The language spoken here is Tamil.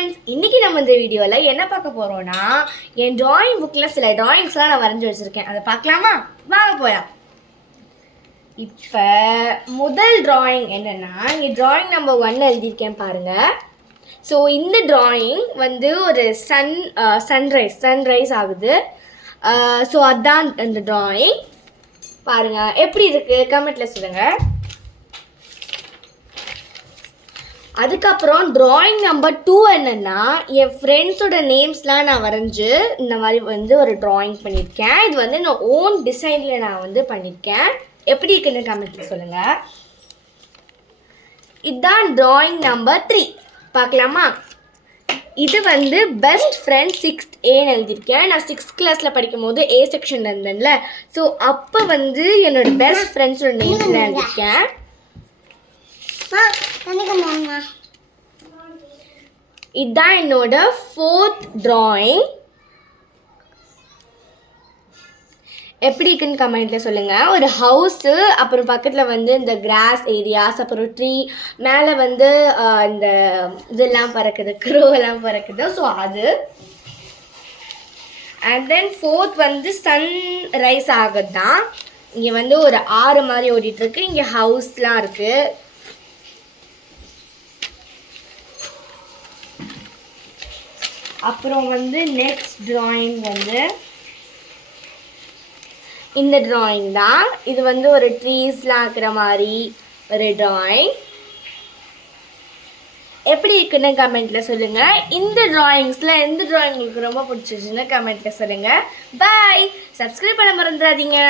ஃப்ரெண்ட்ஸ், இன்னைக்கு நம்ம இந்த வீடியோவில் என்ன பார்க்க போகிறோம்னா, என் டிராயிங் புக்கில் சில டிராயிங்ஸ்லாம் நான் வரைஞ்சி வச்சுருக்கேன். அதை பார்க்கலாமா? வாங்க போகலாம். இப்போ முதல் டிராயிங் என்னென்னா, இங்கே டிராயிங் நம்பர் 1 எழுதியிருக்கேன் பாருங்கள். ஸோ இந்த டிராயிங் வந்து ஒரு சன்ரைஸ் ஆகுது. ஸோ அதுதான் இந்த டிராயிங். பாருங்கள் எப்படி இருக்குது, கமெண்ட்டில் சொல்லுங்கள். அதுக்கப்புறம் டிராயிங் நம்பர் 2 என்னென்னா, என் ஃப்ரெண்ட்ஸோட நேம்ஸ்லாம் நான் வரைஞ்சி இந்த மாதிரி வந்து ஒரு டிராயிங் பண்ணியிருக்கேன். இது வந்து நான் ஓன் டிசைனில் நான் வந்து பண்ணியிருக்கேன். எப்படி இருக்குன்னு கமெண்ட்டில் சொல்லுங்கள். இதுதான் டிராயிங் நம்பர் 3. பார்க்கலாமா? இது வந்து பெஸ்ட் ஃப்ரெண்ட் 6th Aன்னு எழுதியிருக்கேன். நான் 6th கிளாஸில் படிக்கும் போது A செக்ஷனில் இருந்தேன்ல, ஸோ அப்போ வந்து என்னோடய பெஸ்ட் ஃப்ரெண்ட்ஸோட நேம்ஸில் எழுதியிருக்கேன். இதுதான் என்னோட 4th டிராயிங். எப்படி இருக்குன்னு கமெண்ட்டில் சொல்லுங்கள். ஒரு ஹவுஸு, அப்புறம் பக்கத்தில் வந்து இந்த கிராஸ் ஏரியாஸ், அப்புறம் ட்ரீ, மேலே வந்து இந்த இதெல்லாம் பறக்குது, க்ரோவெல்லாம் பறக்குது. ஸோ அது. அண்ட் தென் 4th வந்து சன் ரைஸ் ஆகுது தான். இங்கே வந்து ஒரு ஆறு மாதிரி ஓடிட்டுருக்கு. இங்கே ஹவுஸ்லாம் இருக்குது. அப்புறம் வந்து நெக்ஸ்ட் டிராயிங் வந்து இந்த டிராயிங் தான். இது வந்து ஒரு ட்ரீஸ்லாம் இருக்கிற மாதிரி ஒரு டிராயிங். எப்படி இருக்குன்னு கமெண்ட்டில் சொல்லுங்கள். இந்த டிராயிங்ஸில் எந்த டிராயிங் உங்களுக்கு ரொம்ப பிடிச்சிருச்சுன்னு கமெண்ட்டில் சொல்லுங்கள். பாய். சப்ஸ்கிரைப் பண்ண மறந்துடாதீங்க.